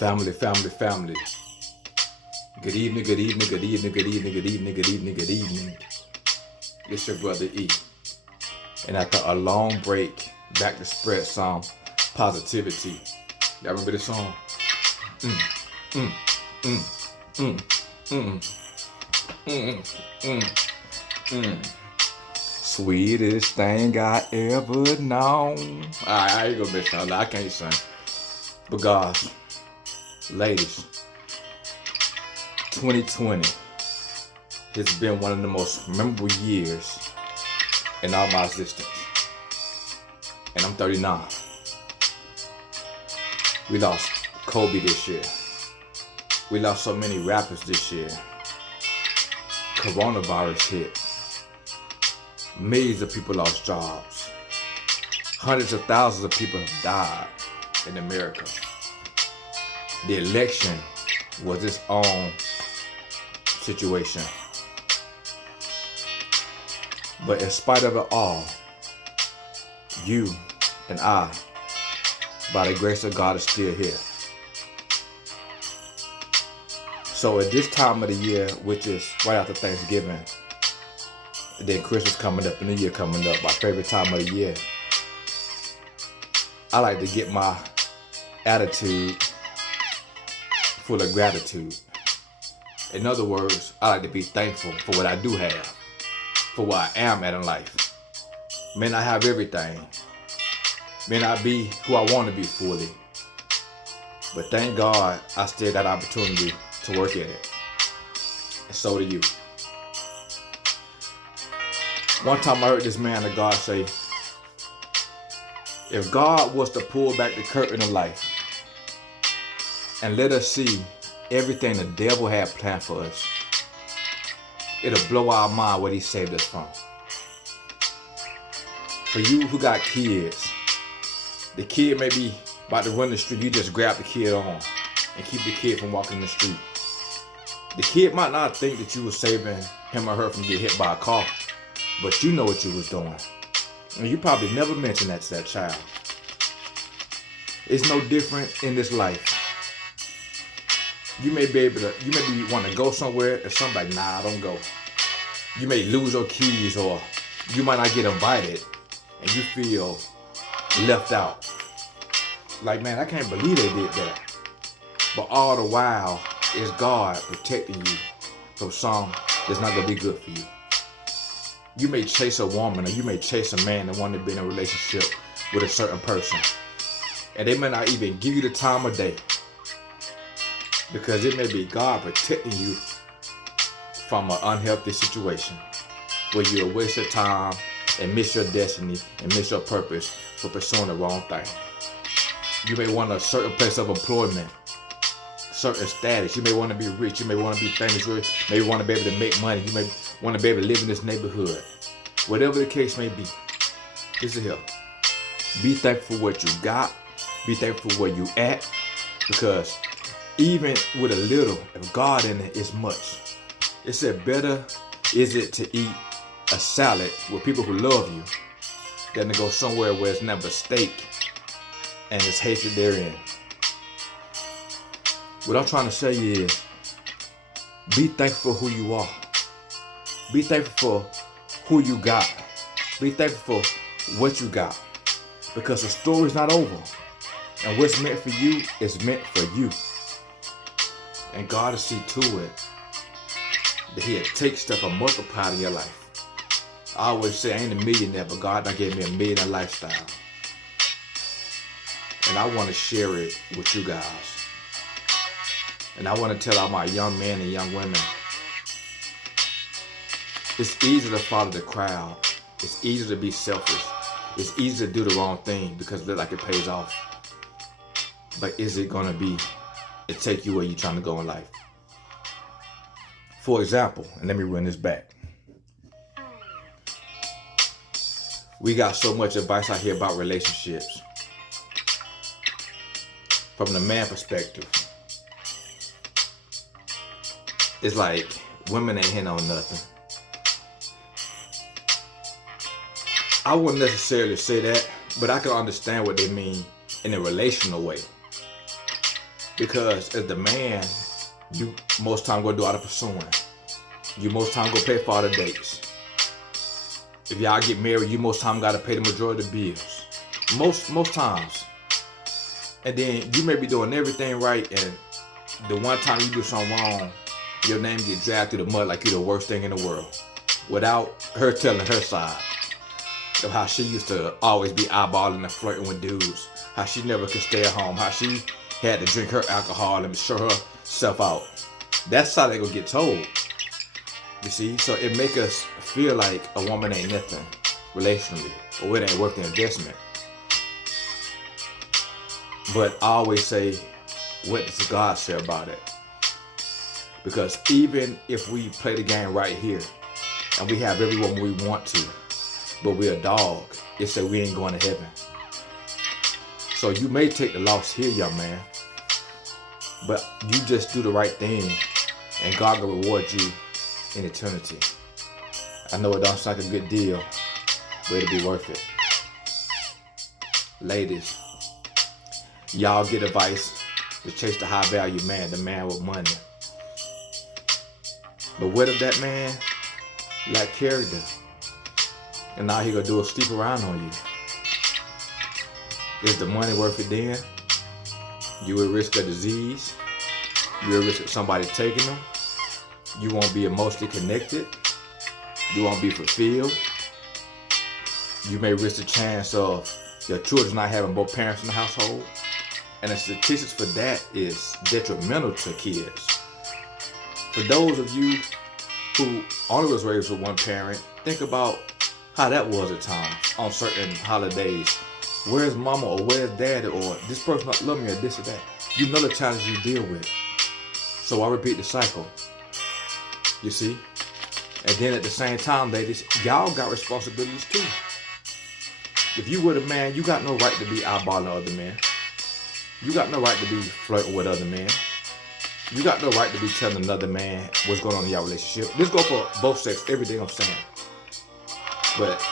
Family, family, family. Good evening, good evening, good evening, good evening, good evening, good evening, good evening. It's your brother E. And after a long break, back to spread some positivity. Y'all remember this song? Mm, mm, mm, mm, mm, mm, mm, mm. Sweetest thing I ever known. I ain't gonna miss y'all. I can't sing. But guys, ladies, 2020 has been one of the most memorable years in all my existence. And I'm 39. We lost Kobe this year. We lost so many rappers this year. Coronavirus hit. Millions of people lost jobs. Hundreds of thousands of people have died in America. The election was its own situation. But in spite of it all, you and I, by the grace of God, are still here. So at this time of the year, which is right after Thanksgiving, and then Christmas coming up and New Year coming up, my favorite time of the year, I like to get my attitude full of gratitude. In other words, I like to be thankful for what I do have, for where I am at in life. May not have everything, may not be who I want to be fully, but thank God I still got opportunity to work at it. And so do you. One time I heard this man of God say, if God was to pull back the curtain of life and let us see everything the devil had planned for us, it'll blow our mind what he saved us from. For you who got kids, the kid may be about to run the street, you just grab the kid on and keep the kid from walking the street. The kid might not think that you were saving him or her from getting hit by a car, but you know what you was doing. And you probably never mentioned that to that child. It's no different in this life. You may be want to go somewhere and somebody, nah, don't go. You may lose your keys or you might not get invited and you feel left out. Like, man, I can't believe they did that. But all the while, it's God protecting you from something that's not going to be good for you. You may chase a woman or you may chase a man and want to be in a relationship with a certain person. And they may not even give you the time of day. Because it may be God protecting you from an unhealthy situation where you'll waste your time and miss your destiny and miss your purpose for pursuing the wrong thing. You may want a certain place of employment, certain status. You may want to be rich. You may want to be famous. You may want to be able to make money. You may want to be able to live in this neighborhood. Whatever the case may be, listen here. Be thankful for what you got. Be thankful for where you at. Because even with a little, if God in it is much. It said better is it to eat a salad with people who love you than to go somewhere where it's never steak and it's hatred therein. What I'm trying to say is, be thankful for who you are. Be thankful for who you got. Be thankful for what you got. Because the story's not over. And what's meant for you is meant for you. And God will see to it that He'll take stuff and multiply it in your life. I always say I ain't a millionaire, but God done gave me a millionaire lifestyle. And I want to share it with you guys. And I want to tell all my young men and young women, it's easy to follow the crowd. It's easy to be selfish. It's easy to do the wrong thing because it looks like it pays off. But is it going to take you where you're trying to go in life? For example, and let me run this back. We got so much advice out here about relationships. From the man perspective, it's like women ain't hitting on nothing. I wouldn't necessarily say that, but I can understand what they mean in a relational way. Because as the man, you most time go do all the pursuing. You most time go pay for all the dates. If y'all get married, you most time gotta pay the majority of the bills. Most times. And then you may be doing everything right, and the one time you do something wrong, your name get dragged through the mud like you're the worst thing in the world. Without her telling her side of how she used to always be eyeballing and flirting with dudes. How she never could stay at home. How she had to drink her alcohol and show herself out. That's how they gonna get told. You see? So it make us feel like a woman ain't nothing relationally, or it ain't worth the investment. But I always say, what does God say about it? Because even if we play the game right here, and we have every woman we want to, but we're a dog, it say we ain't going to heaven. So you may take the loss here, young man, but you just do the right thing, and God will reward you in eternity. I know it don't sound like a good deal, but it'll be worth it. Ladies, y'all get advice to chase the high value man, the man with money. But what if that man lack character, and now he gonna do a sleep around on you? Is the money worth it then? You will risk a disease. You will risk somebody taking them. You won't be emotionally connected. You won't be fulfilled. You may risk the chance of your children not having both parents in the household. And the statistics for that is detrimental to kids. For those of you who only was raised with one parent, think about how that was at times on certain holidays. Where's mama, or where's daddy, or this person not love me, or this or that. You know the challenges you deal with. So I repeat the cycle. You see? And then at the same time, ladies, y'all got responsibilities too. If you were the man, you got no right to be eyeballing other men. You got no right to be flirting with other men. You got no right to be telling another man what's going on in your relationship. This go for both sex, everything I'm saying. But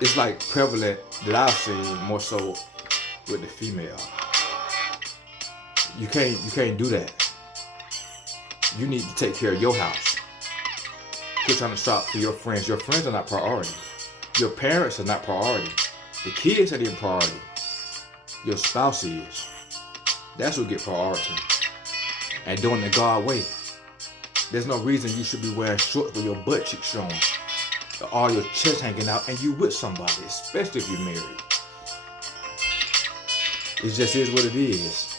it's like prevalent that I've seen more so with the female. You can't do that. You need to take care of your house. Quit trying to shop for your friends. Your friends are not priority. Your parents are not priority. The kids are the priority. Your spouse is. That's what get priority. And doing the God way. There's no reason you should be wearing shorts with your butt cheeks showing, or all your chest hanging out, and you with somebody, especially if you're married. It just is what it is.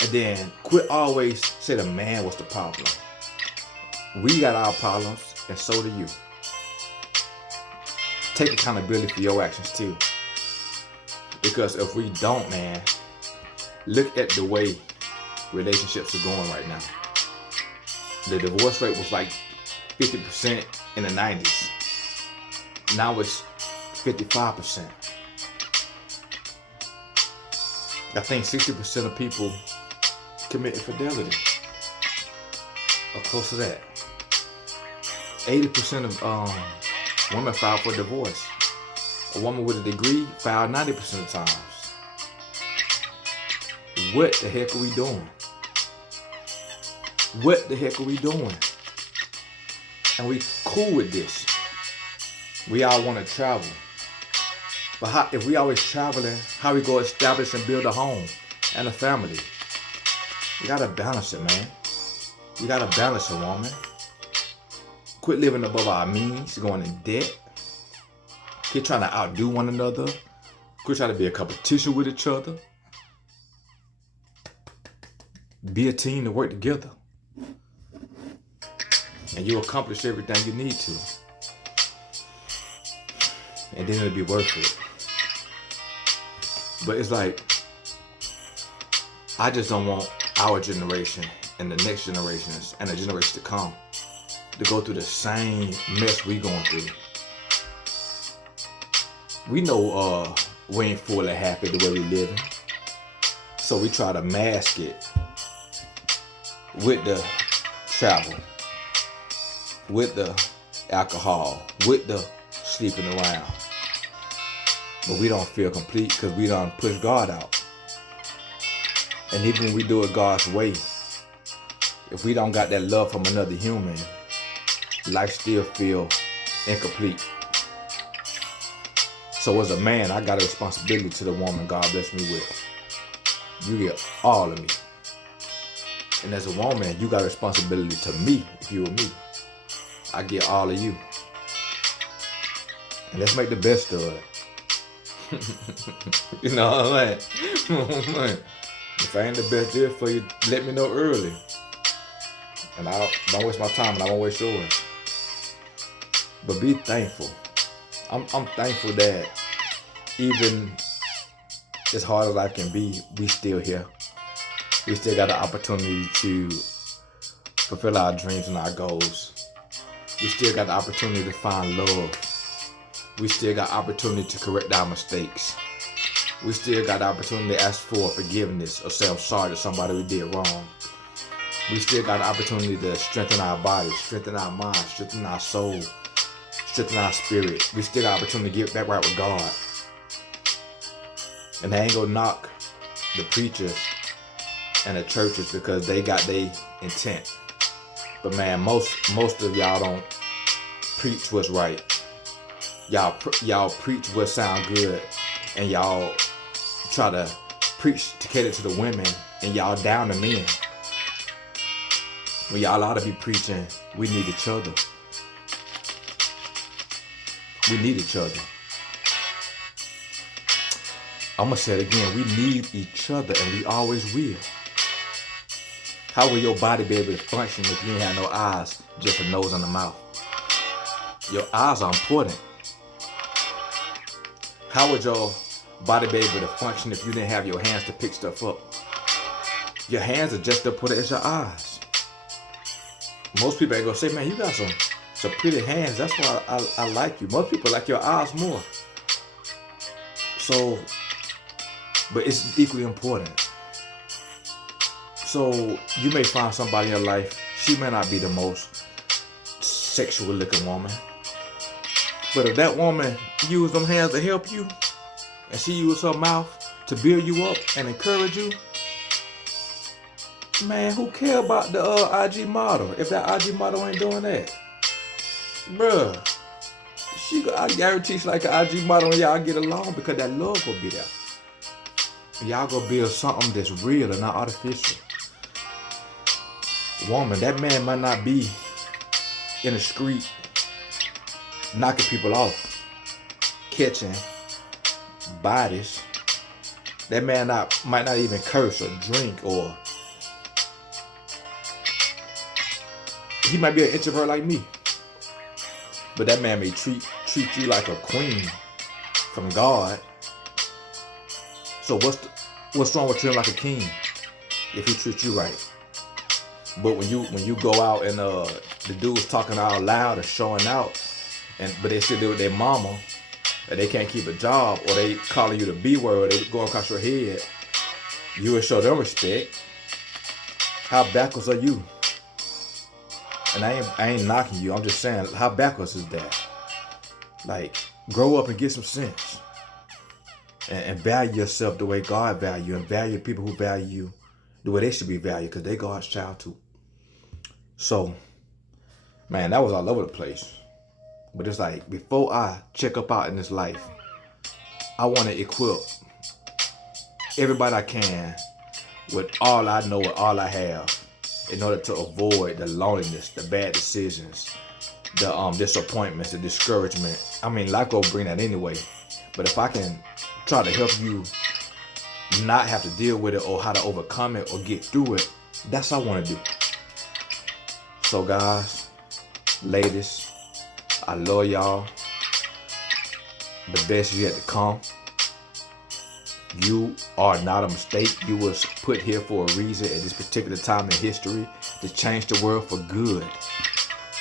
And then quit always say the man was the problem. We got our problems, and so do you. Take accountability for your actions too. Because if we don't, man, look at the way relationships are going right now. The divorce rate was like 50% in the 90s. Now it's 55%. I think 60% of people commit infidelity, or close to that. 80% of women file for divorce. A woman with a degree filed 90% of times. What the heck are we doing? What the heck are we doing? And we cool with this. We all want to travel. But if we always traveling, how we go establish and build a home and a family? You gotta balance it, man. You gotta balance it, woman. Quit living above our means, going in debt. Quit trying to outdo one another. Quit trying to be a competition with each other. Be a team to work together. And you'll accomplish everything you need to. And then it'll be worth it. But it's like, I just don't want our generation and the next generations and the generations to come to go through the same mess we going through. We know we ain't fully happy the way we living. So we try to mask it with the travel, with the alcohol, with the sleeping around. But we don't feel complete because we done push God out. And even when we do it God's way, if we don't got that love from another human, life still feel incomplete. So as a man, I got a responsibility to the woman God blessed me with. You get all of me. And as a woman, you got a responsibility to me. If you were me, I get all of you. And let's make the best of it. You know what I'm saying? If I ain't the best there for you, let me know early. And I don't waste my time, and I won't waste yours. But be thankful. I'm thankful that even as hard as life can be, we still here. We still got the opportunity to fulfill our dreams and our goals. We still got the opportunity to find love. We still got opportunity to correct our mistakes. We still got the opportunity to ask for forgiveness or say I'm sorry to somebody we did wrong. We still got the opportunity to strengthen our bodies, strengthen our mind, strengthen our soul, strengthen our spirit. We still got the opportunity to get back right with God. And I ain't gonna knock the preachers and the churches because they got their intent. But man, most of y'all don't preach what's right. Y'all preach what sound good, and y'all try to preach to cater to the women, and y'all down the men. When y'all ought to be preaching, we need each other. We need each other. I'm gonna say it again. We need each other, and we always will. How will your body be able to function if you ain't have no eyes, just a nose and a mouth? Your eyes are important. How would your body be able to function if you didn't have your hands to pick stuff up? Your hands are just as important as your eyes. Most people ain't gonna say, man, you got some pretty hands. That's why I like you. Most people like your eyes more. So, but it's equally important. So you may find somebody in your life, she may not be the most sexual looking woman. But if that woman used them hands to help you, and she used her mouth to build you up and encourage you, man, who care about the IG model if that IG model ain't doing that? Bruh, I guarantee she's like an IG model and y'all get along because that love will be there. Y'all gonna build something that's real and not artificial. Woman, that man might not be in the street knocking people off, catching bodies. That man might not even curse or drink, or he might be an introvert like me. But that man may treat you like a queen from God. So what's wrong with treating like a king if he treats you right? But when you go out and the dude's talking out loud and showing out, but they still do with their mama, and they can't keep a job, or they calling you the B word, or they go across your head, you will show them respect. How backwards are you? And I ain't knocking you. I'm just saying, how backwards is that? Like, grow up and get some sense, and value yourself the way God value, and value people who value you the way they should be valued, because they God's child too. So, man, that was all over the place. But it's like, before I check up out in this life, I want to equip everybody I can with all I know and all I have, in order to avoid the loneliness, the bad decisions, the disappointments, the discouragement. I mean, life will bring that anyway. But if I can try to help you not have to deal with it, or how to overcome it or get through it, that's what I want to do. So guys, ladies, I love y'all. The best is yet to come. You are not a mistake. You was put here for a reason at this particular time in history to change the world for good.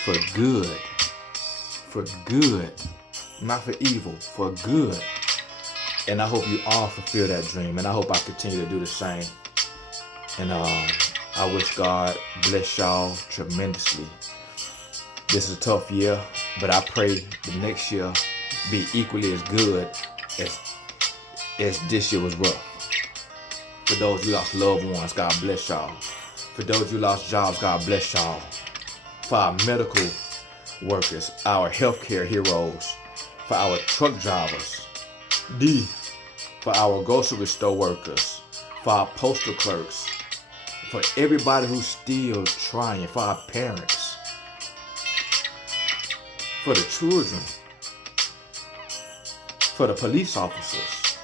For good. For good. Not for evil. For good. And I hope you all fulfill that dream. And I hope I continue to do the same. And I wish God bless y'all tremendously. This is a tough year, but I pray the next year be equally as good as this year was rough. For those who lost loved ones, God bless y'all. For those who lost jobs, God bless y'all. For our medical workers, our healthcare heroes, for our truck drivers, for our grocery store workers, for our postal clerks, for everybody who's still trying, for our parents, for the children, for the police officers,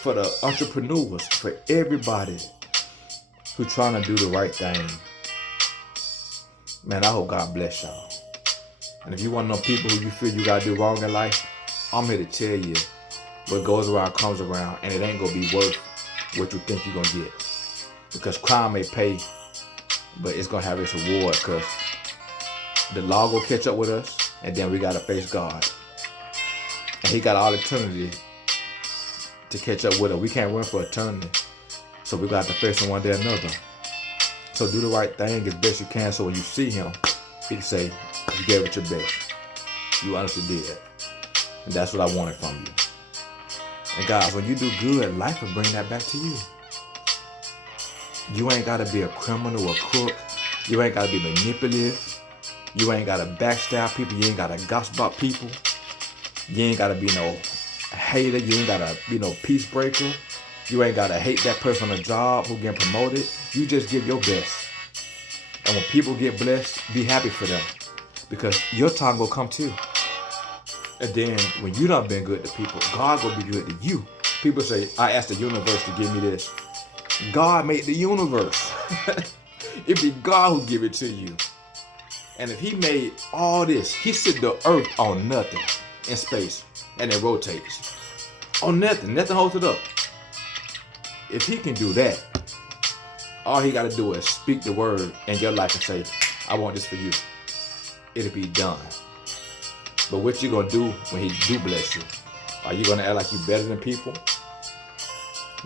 for the entrepreneurs, for everybody who's trying to do the right thing. Man, I hope God bless y'all. And if you want to know people who you feel you got to do wrong in life, I'm here to tell you what goes around comes around, and it ain't going to be worth what you think you're going to get. Because crime may pay, but it's going to have its reward, because the law will catch up with us, and then we got to face God. And he got all eternity to catch up with us. We can't run for eternity. So we got to face him one day or another. So do the right thing as best you can, so when you see him, he can say, you gave it your best. You honestly did. And that's what I wanted from you. And guys, when you do good, life will bring that back to you. You ain't got to be a criminal or crook. You ain't got to be manipulative. You ain't got to backstab people. You ain't got to gossip about people. You ain't got to be no hater. You ain't got to be no peace breaker. You ain't got to hate that person on the job who getting promoted. You just give your best. And when people get blessed, be happy for them. Because your time will come too. And then when you done been good to people, God will be good to you. People say, I asked the universe to give me this. God made the universe. It be God who give it to you. And if he made all this, he set the earth on nothing in space, and it rotates. On nothing. Nothing holds it up. If he can do that, all he got to do is speak the word in your life and say, I want this for you. It'll be done. But what you going to do when he do bless you? Are you going to act like you better than people?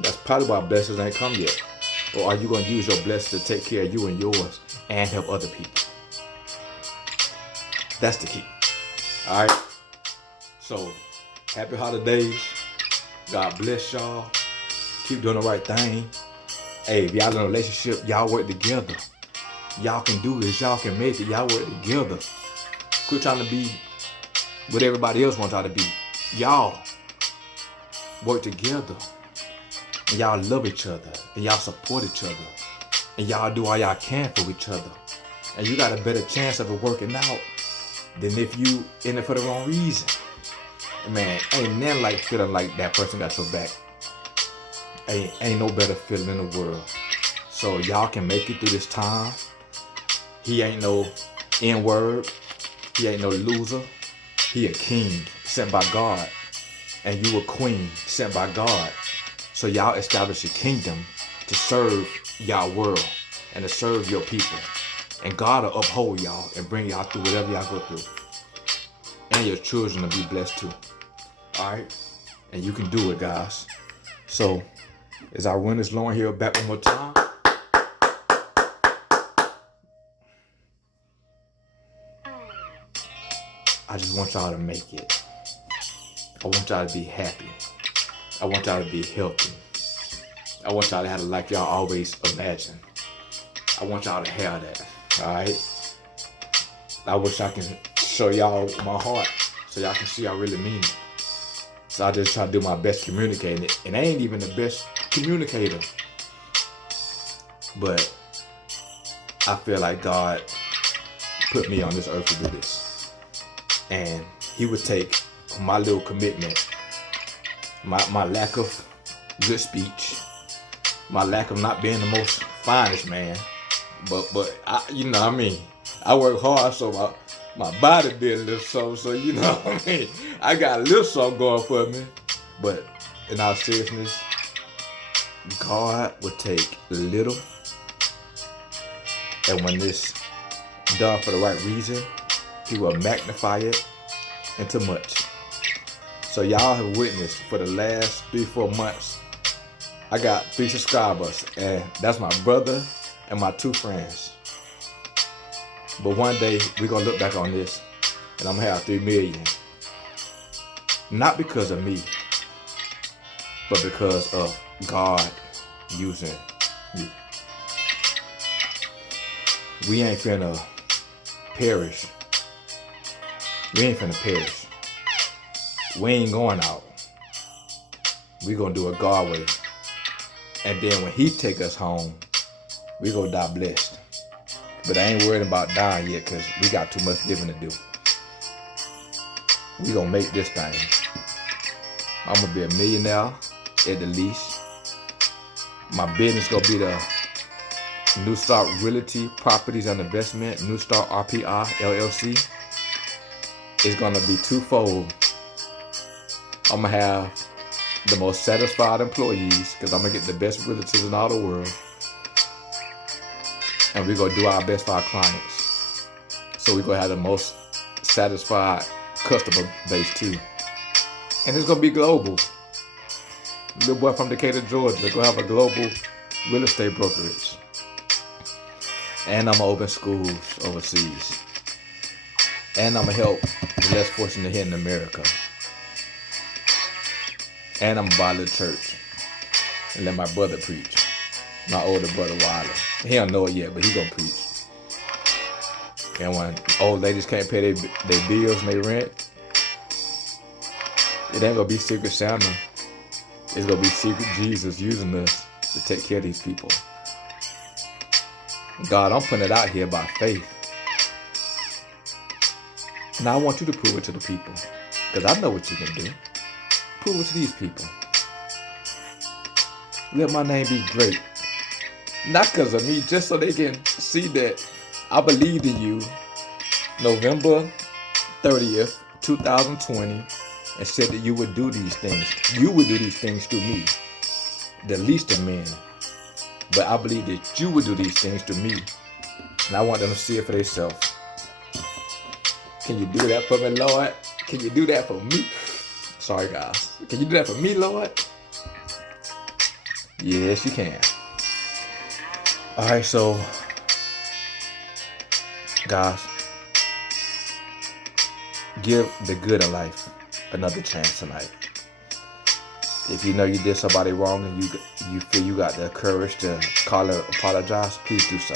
That's probably why blessings ain't come yet. Or are you going to use your blessings to take care of you and yours and help other people? That's the key. All right. So, happy holidays. God bless y'all. Keep doing the right thing. Hey, if y'all in a relationship, y'all work together. Y'all can do this. Y'all can make it. Y'all work together. Quit trying to be what everybody else wants y'all to be. Y'all work together. And y'all love each other. And y'all support each other. And y'all do all y'all can for each other. And you got a better chance of it working out than if you in it for the wrong reason. And man, ain't nothing like feeling like that person got your back. Ain't no better feeling in the world. So y'all can make it through this time. He ain't no N-word. He ain't no loser. He a king sent by God. And you a queen sent by God. So y'all establish a kingdom to serve y'all world and to serve your people. And God will uphold y'all and bring y'all through whatever y'all go through. And your children will be blessed too. Alright? And you can do it, guys. So, as I run this long here back one more time. I just want y'all to make it. I want y'all to be happy. I want y'all to be healthy. I want y'all to have the life y'all always imagine. I want y'all to have that. Alright? I wish I can show y'all my heart so y'all can see I really mean it. So I just try to do my best communicating it. And I ain't even the best communicator. But I feel like God put me on this earth to do this. And he would take my little commitment, my lack of good speech, my lack of not being the most finest man. But I, you know what I mean? I work hard so my body did a little something, so you know what I mean? I got a little something going for me. But in all seriousness, God will take little, and when it's done for the right reason, he will magnify it into much. So y'all have witnessed for the last 3-4 months, I got 3 subscribers, and that's my brother and my 2 friends. But one day, we're going to look back on this, and I'm going to have 3 million. Not because of me, but because of God using you. We ain't finna perish. We ain't finna perish. We ain't going out. We gonna do it God way. And then when he take us home, we gonna die blessed. But I ain't worried about dying yet because we got too much living to do. We gonna make this thing. I'm gonna be a millionaire at the least. My business gonna be the New Start Realty Properties and Investment, New Start RPI LLC. It's gonna be twofold. I'm gonna have the most satisfied employees because I'm gonna get the best realtors in all the world. And we're gonna do our best for our clients. So we're gonna have the most satisfied customer base too. And it's gonna be global. Little boy from Decatur, Georgia, gonna have a global real estate brokerage. And I'm gonna open schools overseas. And I'm gonna help the less fortunate here in America. And I'm gonna buy a little church and let my brother preach. My older brother Wiley. He don't know it yet, but he gonna preach. And when old ladies can't pay their bills and their rent, it ain't gonna be Secret Santa. It's gonna be Secret Jesus using us to take care of these people. God, I'm putting it out here by faith. Now I want you to prove it to the people. Because I know what you can do. Prove it to these people. Let my name be great. Not because of me, just so they can see that I believed in you November 30th, 2020, and said that you would do these things. You would do these things through me, the least of men. But I believe that you would do these things to me. And I want them to see it for themselves. Can you do that for me, Lord? Can you do that for me? Sorry, guys. Can you do that for me, Lord? Yes, you can. All right, so, guys, give the good in life another chance tonight. If you know you did somebody wrong and you feel you got the courage to call and apologize, please do so.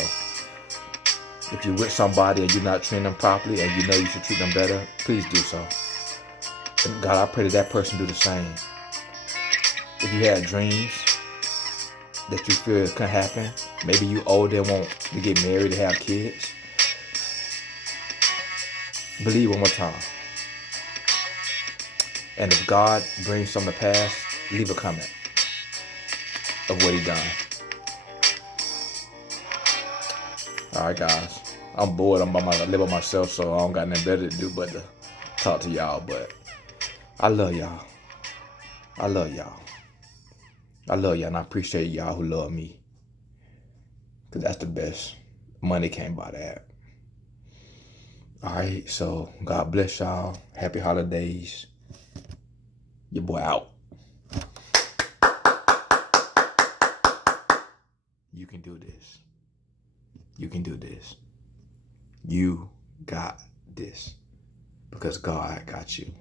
If you're with somebody and you're not treating them properly and you know you should treat them better, please do so. And God, I pray that person do the same. If you had dreams that you feel can happen, maybe you old and want to get married to have kids, believe one more time. And if God brings something to pass, leave a comment of what he done. Alright, guys. I'm bored. I live by myself, so I don't got nothing better to do but to talk to y'all. But I love y'all. I love y'all. I love y'all, and I appreciate y'all who love me. Because that's the best. Money can't buy that. Alright, so God bless y'all. Happy holidays. Your boy out. You can do this. You can do this. You got this. Because God got you.